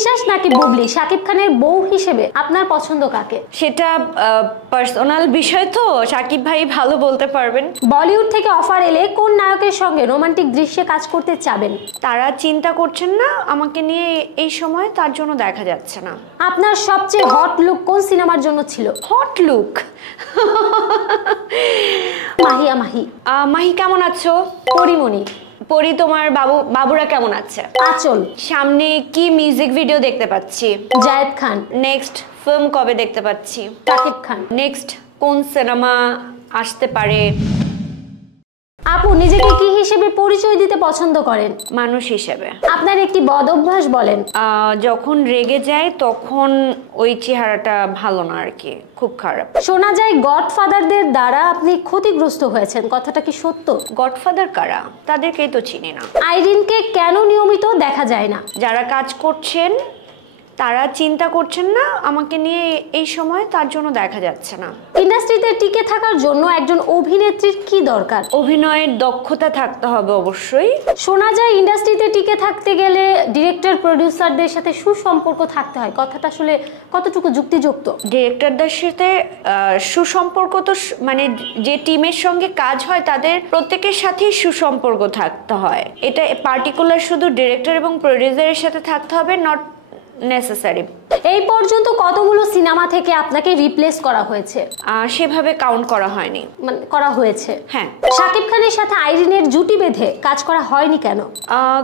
বিশ্বাস নাকি বুবলি শাকিব খানের বউ হিসেবে আপনার পছন্দ কাকে? সেটা পার্সোনাল বিষয়, তো শাকিব ভাই ভালো বলতে পারবেন। বলিউড থেকে অফার এলে কোন নায়কের সঙ্গে রোমান্টিক দৃশ্যে কাজ করতে চাবেন? তারা চিন্তা করছেন না আমাকে নিয়ে এই সময়, তার জন্য দেখা যাচ্ছে না। আপনার সবচেয়ে হট লুক কোন সিনেমার জন্য ছিল? Hot look Mahiya Mahi. মাহি কেমন আছো? পরিমণি। পরি, তোমার বাবুরা কেমন আছে? আঁচল। সামনে কি মিউজিক ভিডিও দেখতে পাচ্ছি? জায়েদ খান। নেক্সট ফিল্ম কবে দেখতে পাচ্ছি? শাকিব খান। নেক্সট কোন সিনেমা আসতে পারে? আপু নিজেকে কি হিসেবে পরিচয় দিতে পছন্দ করেন? মানুষ হিসেবে। আপনার একটি বদ অভ্যাস বলেন। যখন রেগে যায় তখন ওই চেহারাটা ভালো না আর কি, খুব খারাপ। শোনা যায় গডফাদারদের দ্বারা আপনি ক্ষতিগ্রস্ত হয়েছেন, কথাটা কি সত্য? গডফাদার কারা? তাদেরকেই তো চিনি না। আইরিনকে কেন নিয়মিত দেখা যায় না? যারা কাজ করছেন তারা চিন্তা করছেন না আমাকে নিয়ে এই সময়, তার জন্য দেখা যাচ্ছে না। ইন্ডাস্ট্রিতে টিকে থাকার জন্য একজন অভিনেত্রীর কি দরকার? অভিনয়ের দক্ষতা থাকতে হবে অবশ্যই। শোনা যায় ইন্ডাস্ট্রিতে টিকে থাকতে গেলে ডিরেক্টর প্রোডিউসারদের সাথে সুসম্পর্ক থাকতে হয়, কথাটা আসলে কতটুকু যুক্তিযুক্ত? ডিরেক্টরদের সাথে সুসম্পর্ক তো মানে যে টিমের সঙ্গে কাজ হয় তাদের প্রত্যেকের সাথেই সুসম্পর্ক থাকতে হয়। এটা পার্টিকুলার শুধু ডিরেক্টর এবং প্রোডিউসারের সাথে থাকতে হবে, নট নেসেসারি। এই পর্যন্ত কতগুলো সিনেমা থেকে আপনাকে রিপ্লেস করা হয়েছে? সেভাবে কাউন্ট করা হয়নি। করা হয়েছে, হ্যাঁ। শাকিব খানের সাথে আইরিনের জুটি বেঁধে কাজ করা হয়নি কেন?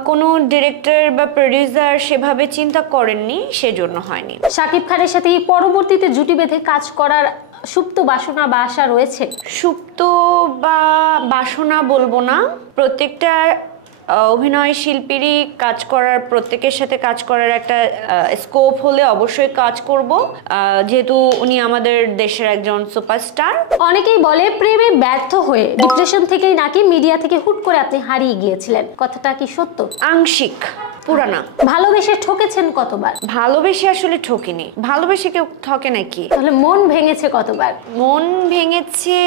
কোনো ডিরেক্টর বা প্রোডিউসার সেভাবে চিন্তা করেননি, সেজন্য হয়নি। শাকিব খানের সাথে পরবর্তীতে জুটি বেঁধে কাজ করার সুপ্ত বাসনা বা আশা রয়েছে? সুপ্ত বা বাসনা বলবো না, প্রত্যেকটা অভিনয় শিল্পীরই কাজ করার, প্রত্যেকের সাথে কাজ করার একটা স্কোপ হলে অবশ্যই কাজ করব, যেহেতু উনি আমাদের দেশের একজন সুপারস্টার। অনেকেই বলে প্রেমে ব্যর্থ হয়ে ডিপ্রেশন থেকেই নাকি মিডিয়া থেকে হুট করে আপনি হারিয়ে গিয়েছিলেন, কথাটা কি সত্য? আংশিক, পুরানা। ভালোবেসে ঠকেছেন কতবার? ভালোবেসে আসলে ঠকিনি। ভালোবেসে কেউ ঠকে নাকি? তাহলে মন ভেঙেছে কতবার? মন ভেঙেছে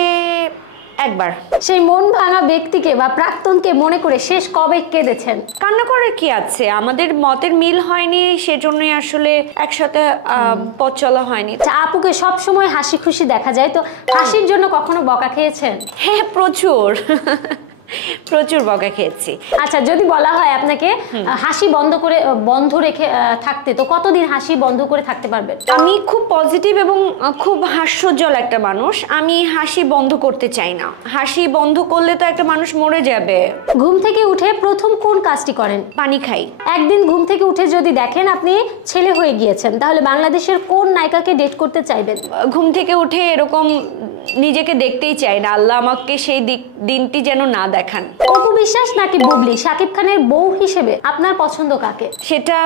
একবার। সেই মন ভাঙা ব্যক্তিকে বা প্রাক্তনকে মনে করে শেষ কবে কেঁদেছেন? কান্না করার কি আছে, আমাদের মতের মিল হয়নি, সেজন্যই আসলে একসাথে পথ চলা হয়নি। আপুকে সব সময় হাসি খুশি দেখা যায়, তো হাসির জন্য কখনো বকা খেয়েছেন? হ্যাঁ, প্রচুর প্রচুর বকা খেয়েছি। আচ্ছা, যদি বলা হয় আপনাকে হাসি বন্ধ রেখে থাকতে, তো কতদিন হাসি বন্ধ করে থাকতে পারবেন? আমি খুব পজিটিভ এবং খুব হাস্যোজ্জ্বল একটা মানুষ, আমি হাসি বন্ধ করতে চাই না। হাসি বন্ধ করলে তো একটা মানুষ মরে যাবে। ঘুম থেকে উঠে প্রথম কোন কাজটি করেন? পানি খাই। একদিন ঘুম থেকে উঠে যদি দেখেন আপনি ছেলে হয়ে গিয়েছেন, তাহলে বাংলাদেশের কোন নায়িকাকে ডেট করতে চাইবেন? ঘুম থেকে উঠে এরকম নিজেকে দেখতেই চাই না, আল্লাহ আমাকে সেই দিনটি যেন না দেখান। অপু বিশ্বাস নাকি বুবলি শাকিব খানের বউ হিসেবে আপনার পছন্দ কাকে? সেটা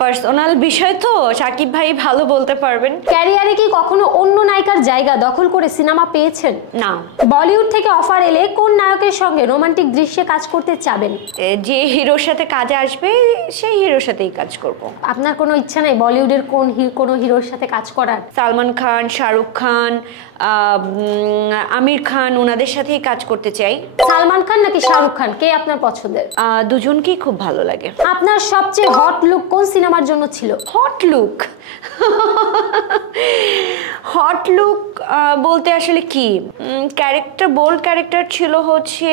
পার্সোনাল বিষয়, তো শাকিব ভাই ভালো বলতে পারবেন। ক্যারিয়ারে কি কখনো অন্য নায়িকার জায়গা দখল করে সিনেমা পেয়েছেন? না। বলিউড থেকে অফার এলে কোন নায়কের সঙ্গে রোমান্টিক দৃশ্যে কাজ করতে চাবেন? যে হিরোর সাথে কাজে আসবে সেই হিরোর সাথেই কাজ করব। আপনার কোনো ইচ্ছা নেই বলিউডের কোনো হিরোর সাথে কাজ করার? সালমান খান, শাহরুখ খান, আমির খান, ওনাদের সাথেই কাজ করতে চাই। সালমান খান নাকি শাহরুখ খান, কে আপনার পছন্দের? দুজনকেই খুব ভালো লাগে। আপনার সবচেয়ে হট লুক কোন সিনেমার জন্য ছিল? হট লুক হট লুক বলতে আসলে কি, বোল্ড ক্যারেক্টার ছিল হচ্ছে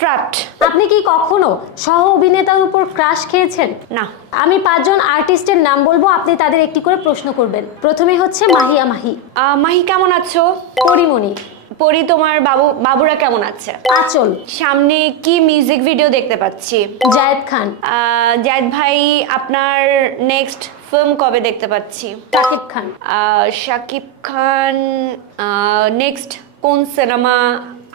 ট্র্যাপড। আপনি কি কখনো সহ অভিনেতার উপর ক্রাশ খেয়েছেন? না। আমি 5 জন আর্টিস্টের নাম বলবো, আপনি তাদের একটি করে প্রশ্ন করবেন। প্রথমে হচ্ছে মাহিয়া মাহি। মাহি কেমন আছো? পরিমণি। পরি, তোমার বাবুরা কেমন আছে? আঁচল। সামনে কি মিউজিক ভিডিও দেখতে পাচ্ছি? জায়েদ খান। জায়েদ ভাই, আপনার নেক্সট ফিল্ম কবে দেখতে পাচ্ছি? শাকিব খান। শাকিব খান নেক্সট কোন সিনেমা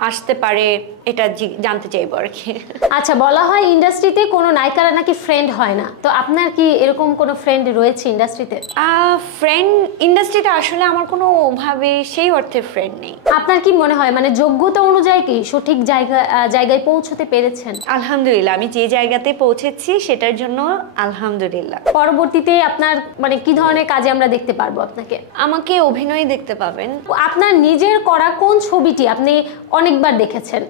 আসতে পারে, এটা জানতে চাইবো আর কি। আচ্ছা, বলা হয় ইন্ডাস্ট্রিতে কোনো নায়িকারা নাকি ফ্রেন্ড হয় না, তো আপনার কি এরকম কোনো ফ্রেন্ড রয়েছে ইন্ডাস্ট্রিতে? ফ্রেন্ড ইন্ডাস্ট্রিতে আসলে আমার কোনো ভাবে সেই অর্থে ফ্রেন্ড নেই। আপনার কি মনে হয় মানে যোগ্যতা অনুযায়ী কি সঠিক জায়গায় পৌঁছতে পেরেছেন? আলহামদুলিল্লাহ, আমি যে জায়গাতে পৌঁছেছি সেটার জন্য আলহামদুলিল্লাহ। পরবর্তীতে আপনার মানে কি ধরনের কাজে আমরা দেখতে পারবো আপনাকে? আমাকে অভিনয় দেখতে পাবেন। আপনার নিজের করা কোন ছবিটি আপনি অনেকবার দেখেছেন?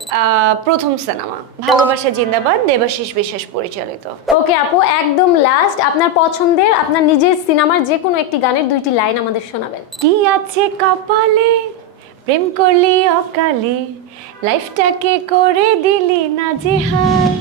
প্রথম সিনেমা ভালোবাসা জিন্দাবাদ, দেবাশিস বিশ্বাস পরিচালিত। ওকে আপু, একদম লাস্ট আপনার পছন্দের আপনার নিজের সিনেমার যে কোনো একটি গানের 2টি লাইন আমাদের শোনাবেন। কি আছে কপালে প্রেম করলি অকালে, লাইফটাকে করে দিলি নাজেহাল।